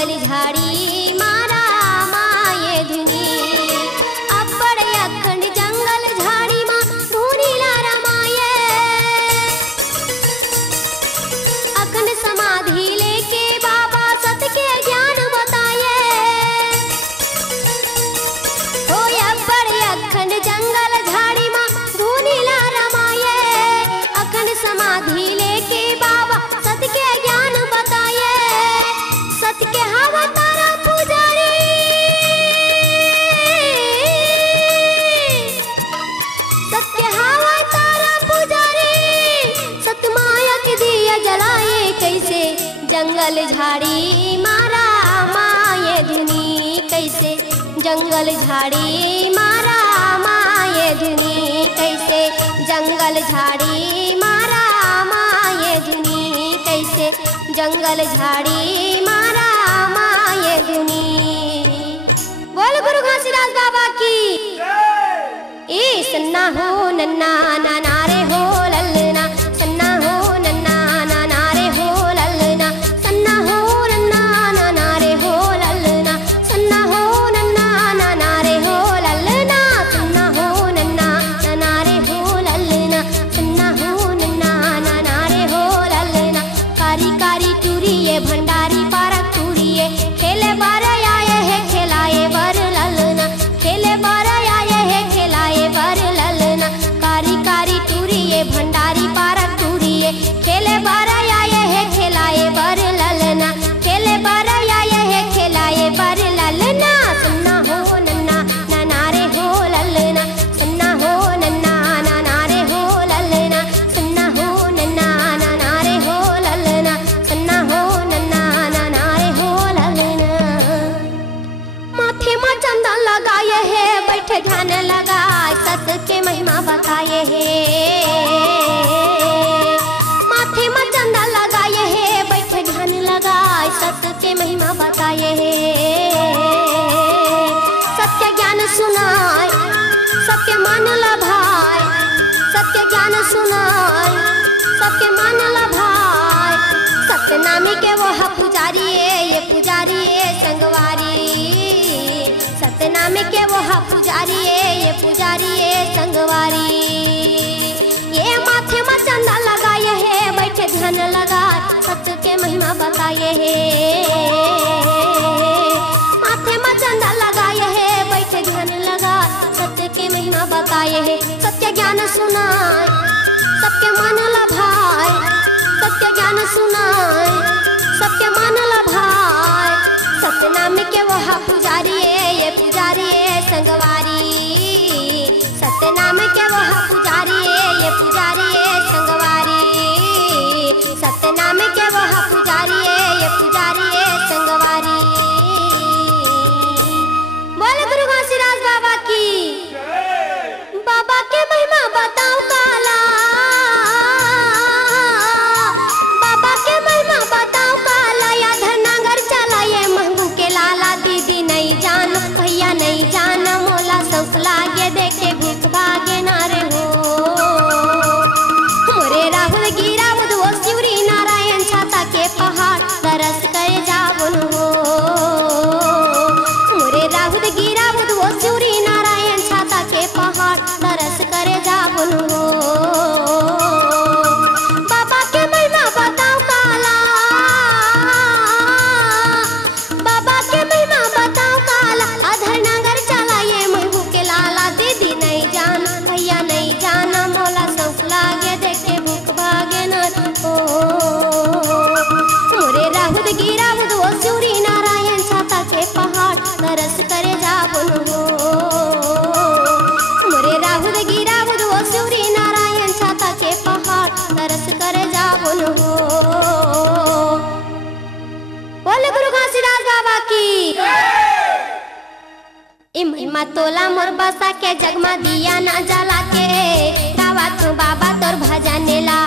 जंगल झाड़ी मारा माये धुनी। अब्बड़ अखंड जंगल झाड़ी माँ धुनी लारा माये। अखंड समाधि लेके बाबा सत के ज्ञान बताए। हो अब्बड़ अखंड जंगल झाड़ी माँ धुनी लारा माये। अखंड समाधि लेके बाबा सत के ज्ञान बताए। सत के हवा तारा पुजारी, सत के हवा तारा पुजारी। सत माया के दिया जलाए कैसे जंगल झाड़ी मारा माये धुनी। कैसे जंगल झाड़ी मारा माये धुनी। कैसे जंगल झाड़ी मारा माये धुनी। कैसे जंगल झाड़ी मारा माये धुनी। बोल गुरु घासीदास बाबा की। ए सन्ना हो नन्ना नाना रे हो ललना। सन्ना हो नन्ना नाना रे हो ललना। सन्ना हो नन्ना नाना रे हो ललना। सन्ना हो नन्ना नाना रे हो ललना। सन्ना हो नन्ना नाना रे हो ललना। सन्ना हो नन्ना नाना रे हो ललना। कारी कारी टूरिये भंडारी पारक टूरिये। खेले बार आए है खेलाए बर ललना। खेले बार आए है खेलाए बर ललना। कारी कारी टूरिये भंडारी पारक टूरिये। खेले बार आए है खेलाए बर ललना। खेले बार आए है खेलाए बर ललना। सन्ना हो नन्ना नाना रे हो ललना। सन्ना हो नन्ना नाना रे हो ललना। सन्ना हो नन्ना नाना रे हो ललना। सन्ना हो नन्ना नाना रे हो ललना। माथे में चंदन लगाए है बैठे ध्यान लगाए सत के महिमा बताए है। माथे में चंदन लगाए है बैठे ध्यान लगाए सत के महिमा बताए है। सत्य ज्ञान सुनाए सबके मन लभाए। सत्य ज्ञान सुनाए सबके मन लभाए। सत्यनामी के वो पुजारी ये पुजारी संगवारी। सत्यनामी के वो पुजारी ये पुजारी संगवारी। ये माथे में चंदा लगाए है बैठे ध्यान लगाए सत्य के महिमा बताए है। माथे में चंदा लगाए है बैठे ध्यान लगाए सत्य के महिमा बताए है। सत्य ज्ञान सुनाए सबके मन लभाए। सत्य ज्ञान सुनाए सबके मन लभाए। सत्यनाम के वो पुजारी ये पुजारी संगवारी। सत्यनाम के वो पुजारी ये पुजारी संगवारी। सत्यनाम के वो पुजारी ये पुजारी संगवारी। बोले गुरु घासीदास बाबा की। बाबा के महिमा बताओ काला। बाबा के महिमा बताओ काला। या धनागर चला ये महबू के लाला। दीदी नहीं जान भैया नहीं जान मोला सौख लागे देखे भूख भागे नारे हो। मोरे राहुल गिरा वो शिवरी नारायण छाता के पहाड़ तरस करे जावन हो। मोरे राहुल गिरा वो शिवरी नारायण छाता के पहाड़ तरस करे जावन हो। बाबा के महिमा बताओ काला। बाबा के महिमा बताओ काला। अधर नगर चला ये महबू के लाला। दीदी नहीं जान भैया नहीं जान मोला सौख लागे देखे भूख भागे न हो। मोरे राहुल गिरा वो शिवरी नारायण छाता के पहाड़ तरस करे जावन हो। मोरे राहुल गिरा वो शिवरी नारायण छाता के पहाड़ तरस करे जावन हो। बोले गुरु घासीदास बाबा की। ए महिमा तोला मोर बसा के जगमा दिया ना जला के। गावा तू बाबा तोर भजनेला।